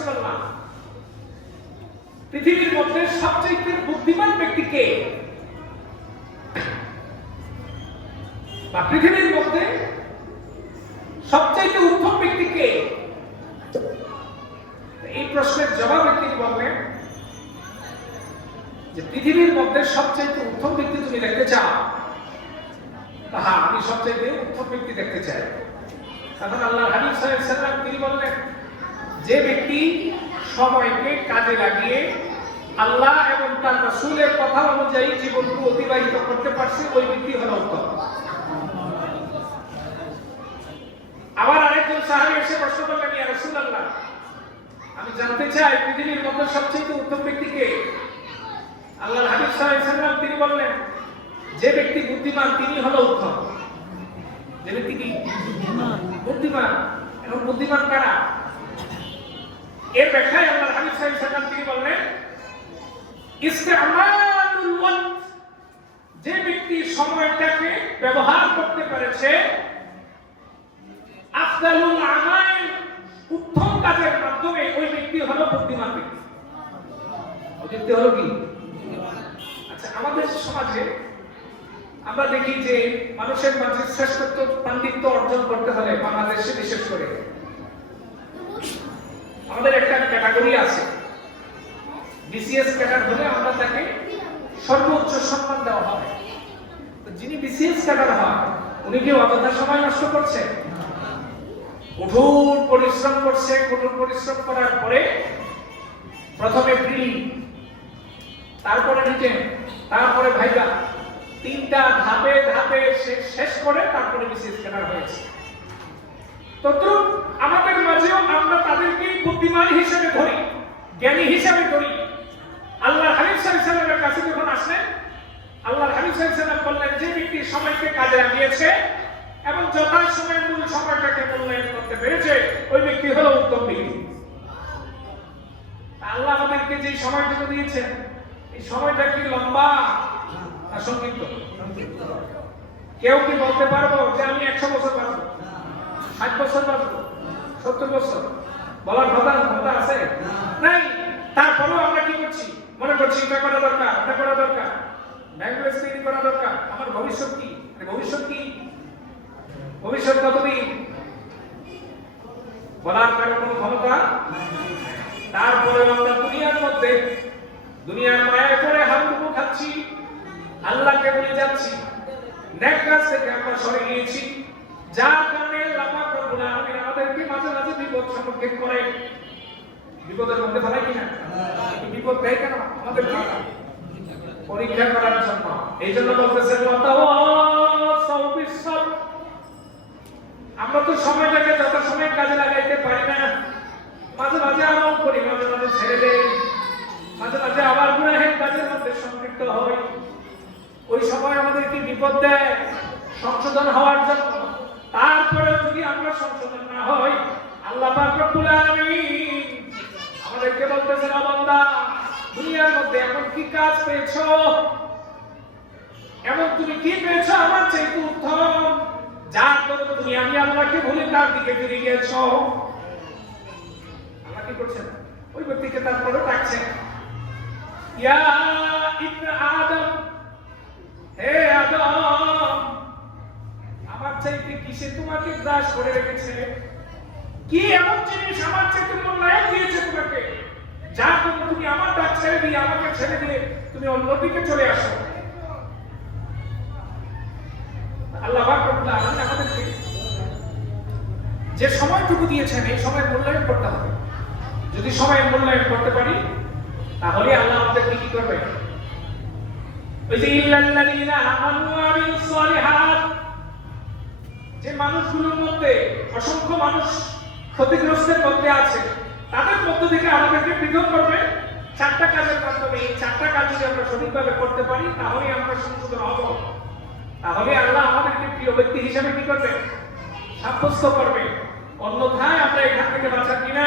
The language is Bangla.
রাসূলুল্লাহ, পৃথিবীর মধ্যে সবচেয়ে বুদ্ধিমান ব্যক্তি কে? বা পৃথিবীর মধ্যে সবচেয়ে উত্তম ব্যক্তি কে? এই প্রশ্নের জবাবে তিনি বললেন যে পৃথিবীর মধ্যে সবচেয়ে উত্তম ব্যক্তি তুমি দেখতে চাও? হ্যাঁ, আমি সবচেয়ে উত্তম ব্যক্তি দেখতে চাই। তখন আল্লাহর হাবিব সাল্লাল্লাহু আলাইহি ওয়াসাল্লাম তিনি বললেন, যে ব্যক্তি সময়কে কাজে লাগিয়ে আল্লাহ এবং তার রাসূলের কথা অনুযায়ী জীবনকে অতিবাহিত করতে পারছে, ওই ব্যক্তি হলো উত্তম। আবার আরেকজন সাহাবী এসে প্রশ্ন করলেন, ইয়া রাসূলুল্লাহ, আমি জানতে চাই পৃথিবীর মধ্যে সবচেয়ে উত্তম ব্যক্তি কে? আল্লাহর হাবিব সাল্লাল্লাহু আলাইহি ওয়াসাল্লাম তিনি বললেন, যে ব্যক্তি বুদ্ধিমান তিনি হলো উত্তম। যে ব্যক্তি কি বুদ্ধিমান, এবং বুদ্ধিমান কারা? এর ব্যাখ্যায় আল্লাহর হাবিব সাল্লাল্লাহু আলাইহি ওয়াসাল্লাম তিনি বললেন, ইসতিমালুল ওয়াক্ত, যে ব্যক্তি সময়টাকে ব্যবহার করতে পেরেছে আফদালুল আমাল, উত্তম কাজের মাধ্যমে, ওই ব্যক্তি হলো বুদ্ধিমান ব্যক্তি। ওই ব্যক্তি হলো কি? আচ্ছা, আমাদের সমাজে আমরা দেখি যে মানুষের মাঝে শ্রেষ্ঠত্ব, পাণ্ডিত্য অর্জন করতে হলে বাংলাদেশে বিশেষ করে আমাদের একটা ক্যাটাগরি আছে, বিসিএস ক্যাডার হলে আমরা তাকে সর্বোচ্চ সম্মান দেওয়া হয়। তো যিনি বিসিএস ক্যাডার হয় উনি কি অযথা সময় নষ্ট করছে? কঠোর পরিশ্রম করছে। কঠোর পরিশ্রম করার পরে প্রথমে প্রি, তারপরে রিটেন, তারপরে ভাইভা, তিনটা ধাপে ধাপে শেষ করে তারপরে বিসিএস ক্যাডার হয়েছে। তদ্রুপ আমাদের মাঝেও আমরা তাদেরকে বুদ্ধিমান হিসেবে ধরি, জ্ঞানী হিসেবে ধরি। আল্লাহর হাবিব সাল্লাল্লাহু আলাইহি ওয়াসাল্লামের কাছে যখন আসলেন, আল্লাহর হাবিব সাল্লাল্লাহু আলাইহি ওয়াসাল্লাম বললেন, যে ব্যক্তি সময়কে কাজে লাগিয়েছে এবং যথাসময়ে মূল সময়টাকে মূল্যায়ন করতে পেরেছে, ওই ব্যক্তি হলো উত্তম ব্যক্তি। আল্লাহ আমাদেরকে যে সময়টুকু দিয়েছেন, এই সময়টা কি লম্বা না সংক্ষিপ্ত? কেউ কি বলতে পারবো যে আমি 100 বছর বাঁচবো, 60 বছর বাঁচবো, 70 বছর? বলার ক্ষমতা আছে? নাই। তারপরেও আমরা কি করছি? মনে করছি এটা করা দরকার, এটা করা দরকার, ল্যাঙ্গুয়েজ তৈরি করা দরকার। আমার ভবিষ্যৎ কি? ভবিষ্যৎ কি? ভবিষ্যৎ কতদিন? বলার কারো কোনো ক্ষমতা? তারপরে আমরা দুনিয়ার মধ্যে দুনিয়ার মায়ায় পড়ে হাবুডুবু খাচ্ছি, আল্লাহকে ভুলে যাচ্ছি, নেক কাজ থেকে আমরা সরে গিয়েছি, যার কারণে আল্লাহ পাক রব্বুল আলামিন আমাদেরকে মাঝে মাঝে বিপদ সম্মুখীন করে। বিপদের মধ্যে ফেলাই কিনা? বিপদ দেয় কেন? আমাদেরকে পরীক্ষা করার জন্য। এই জন্য বলতেছেন, আমরা তো সময়টাকে যত সময় কাজে লাগাইতে পারি না। মাঝে মাঝে আমল করি, মাঝে মাঝে ছেড়ে দেই, মাঝে মাঝে আবার গুনাহের কাজের মধ্যে সম্পৃক্ত হই। ওই সময় আমাদেরকে বিপদ দেয় সংশোধন হওয়ার জন্য। তারপরে যদি আমরা সংশোধন না হই, আল্লাহ পাক রব্বুল আলামিন আমাদেরকে বলতেছেন, ও বান্দা, দুনিয়ার মধ্যে এমন কি কাজ পেয়েছো, এমন তুমি কি পেয়েছো আমার চাইতে উত্তম, যার কারণে তুমি আমি আল্লাহকে ভুলে তার দিকে ফিরে গিয়েছো? আল্লাহ কি করছেন? ওই ব্যক্তিকে তারপরে ডাকছেন, ইয়া ইবনে আদম, হে আদম, আমার চাইতে কিসে তোমাকে গ্রাস করে রেখেছে? কি এমন জিনিস আমার চাইতে মূল্যায়ন দিয়েছে তোমাকে, যার জন্য তুমি আমার ডাক ছেড়ে দিয়ে, আমাকে ছেড়ে দিয়ে তুমি অন্যদিকে চলে আসো? আল্লাহ পাক রব্বুল আলামিন আমাদেরকে যে সময়টুকু দিয়েছেন, এই সময় মূল্যায়ন করতে হবে। যদি সময় মূল্যায়ন করতে পারি, তাহলে আল্লাহ আমাদেরকে কি করবে? ওই যে ইল্লাল্লাযীনা আমানু ওয়া আমিলুস সালিহাত, যে মানুষগুলোর মধ্যে অসংখ্য মানুষ ক্ষতিগ্রস্তের মধ্যে আছে, তাদের মধ্য থেকে আমাদেরকে পৃথক করবে 4টা কাজের মাধ্যমে। এই 4টা কাজ যদি আমরা সঠিকভাবে করতে পারি, তাহলে আমরা সংশোধন হব। তাহলে আল্লাহ আমাদেরকে প্রিয় ব্যক্তি হিসেবে কি করবে? সাব্যস্ত করবে। অন্যথায় আমরা এখান থেকে বাঁচার কিনা